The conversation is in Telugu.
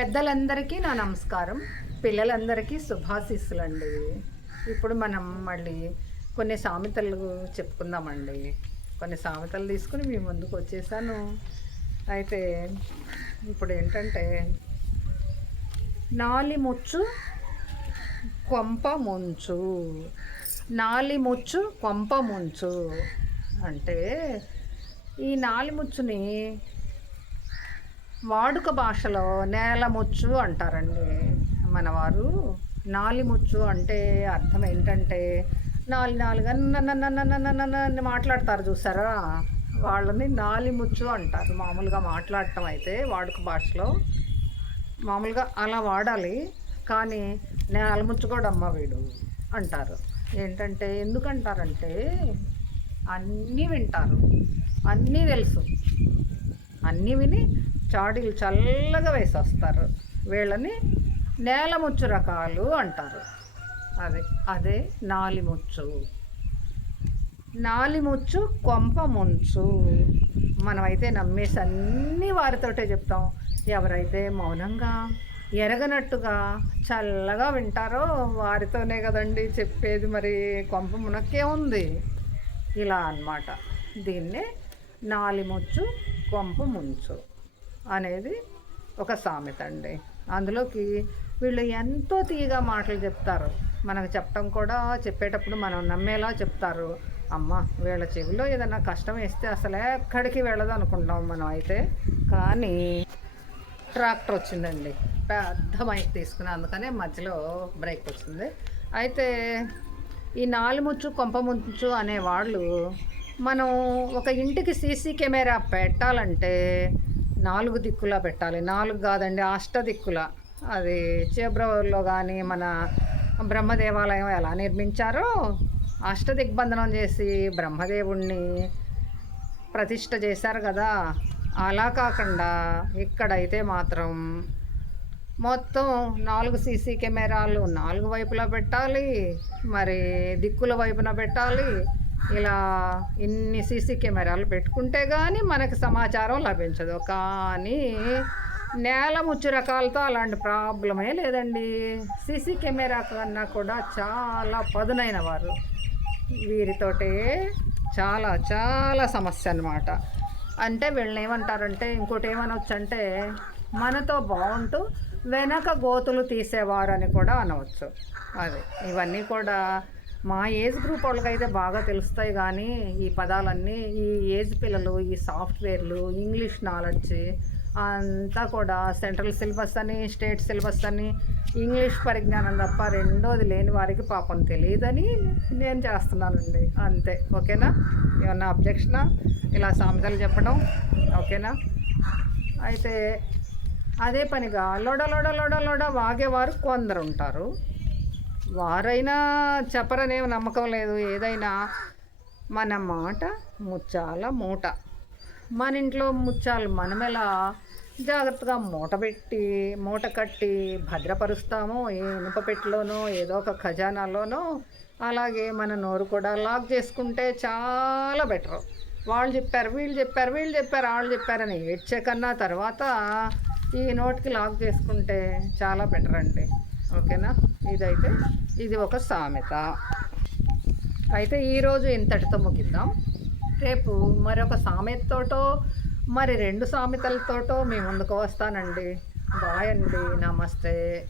పెద్దలందరికీ నా నమస్కారం. పిల్లలందరికీ శుభాశీస్సులండి. ఇప్పుడు మనం మళ్ళీ కొన్ని సామెతలు చెప్పుకుందామండి. కొన్ని సామెతలు తీసుకుని మీ ముందుకు వచ్చేసాను. అయితే ఇప్పుడు ఏంటంటే నాలిముచ్చు కొంప ముంచు. నాలిముచ్చు కొంప ముంచు. అంటే ఈ నాలిముచ్చుని వాడుక భాషలో నేలముచ్చు అంటారండి మనవారు. నాలిముచ్చు అంటే అర్థం ఏంటంటే నాలి నాలుగు అని మాట్లాడతారు చూసారా? వాళ్ళని నాలిముచ్చు అంటారు. మామూలుగా మాట్లాడటం అయితే వాడుక భాషలో మామూలుగా అలా వాడాలి. కానీ నేలముచ్చుకోడమ్మ వీడు అంటారు. ఏంటంటే ఎందుకంటారంటే అన్నీ వింటారు. అన్నీ తెలుసు. అన్నీ విని చాడీలు చల్లగా వేసేస్తారు. వీళ్ళని నేలముచ్చు రకాలు అంటారు. అదే అదే నాలిముచ్చు నాలిముచ్చు కొంప ముంచు. మనమైతే నమ్మేసి అన్నీ వారితోటే చెప్తాం. ఎవరైతే మౌనంగా ఎరగనట్టుగా చల్లగా వింటారో వారితోనే కదండి చెప్పేది మరి కొంప మునక్కే ఉంది. ఇలా అన్నమాట. దీన్నే నాలిముచ్చు కొంప ముంచు అనేది ఒక సామెత అండి. అందులోకి వీళ్ళు ఎంతో తీయగా మాటలు చెప్తారు. మనకు చెప్పటం కూడా చెప్పేటప్పుడు మనం నమ్మేలా చెప్తారు. అమ్మ వీళ్ళ చెవిలో ఏదైనా కష్టం వేస్తే అసలు ఎక్కడికి వెళ్ళదు అనుకుంటాం మనం అయితే. కానీ ట్రాక్టర్ వచ్చిందండి. పెద్ద మైక్ తీసుకుని అందుకనే మధ్యలో బ్రేక్ వచ్చింది. అయితే ఈ నాలుముచ్చు అనే అనేవాళ్ళు మనం ఒక ఇంటికి సీసీ కెమెరా పెట్టాలంటే నాలుగు దిక్కులా పెట్టాలి. నాలుగు కాదండి అష్ట దిక్కులా అది చేబ్రవర్లో కానీ మన బ్రహ్మ దేవాలయం ఎలా నిర్మించారో అష్ట దిగ్బంధనం చేసి బ్రహ్మదేవుణ్ణి ప్రతిష్ట చేశారు కదా. అలా కాకుండా ఇక్కడైతే మాత్రం మొత్తం నాలుగు సీసీ కెమెరాలు నాలుగు వైపులా పెట్టాలి మరి దిక్కుల వైపున పెట్టాలి ఇలా ఇన్ని సీసీ కెమెరాలు పెట్టుకుంటే కానీ మనకు సమాచారం లభించదు. కానీ నేల ముచ్చు రకాలతో అలాంటి ప్రాబ్లమే లేదండి. సీసీ కెమెరా కన్నా కూడా చాలా పదునైన వారు. వీరితోటే చాలా చాలా సమస్య అన్నమాట. అంటే వీళ్ళని ఏమంటారంటే ఇంకోటి ఏమనొచ్చు అంటే మనతో బాగుంటూ వెనక గోతులు తీసేవారు అని కూడా అనవచ్చు. అది ఇవన్నీ కూడా మా ఏజ్ గ్రూప్ వాళ్ళకైతే బాగా తెలుస్తాయి కానీ ఈ పదాలన్నీ ఈ ఏజ్ పిల్లలు ఈ సాఫ్ట్వేర్లు ఇంగ్లీష్ నాలెడ్జ్ అంతా కూడా సెంట్రల్ సిలబస్ అని స్టేట్ సిలబస్ అని ఇంగ్లీష్ పరిజ్ఞానం తప్ప రెండోది లేని వారికి పాపం తెలియదని నేను చేస్తున్నానండి. అంతే. ఓకేనా? ఏమన్నా అబ్జెక్షనా? ఇలా సామెతలు చెప్పడం. ఓకేనా? అయితే అదే పనిగా లొడ లోడ లోడ లోడ వాగేవారు కొందరు ఉంటారు వారైనా చెప్పరనే నమ్మకం లేదు. ఏదైనా మన మాట ముచ్చాల మూట. మన ఇంట్లో ముచ్చాలు మనమెలా జాగ్రత్తగా మూట పెట్టి మూట కట్టి భద్రపరుస్తామో ఏ ఇనుప పెట్టెలోనో ఏదో ఒక ఖజానాలోనో అలాగే మన నోరు కూడా లాక్ చేసుకుంటే చాలా బెటర్. వాళ్ళు చెప్పారు వీళ్ళు చెప్పారు వీళ్ళు చెప్పారు వాళ్ళు చెప్పారని ఏడ్చే కన్నా తర్వాత ఈ నోటికి లాక్ చేసుకుంటే చాలా బెటర్ అండి ఓకేనా? ఇదైతే ఇది ఒక సామెత. అయితే ఈరోజు ఇంతటితో ముగిద్దాం. రేపు మరొక సామెతతోటో మరి రెండు సామెతలతోటో మీ ముందుకు వస్తానండి. బాయ్ అండి. నమస్తే.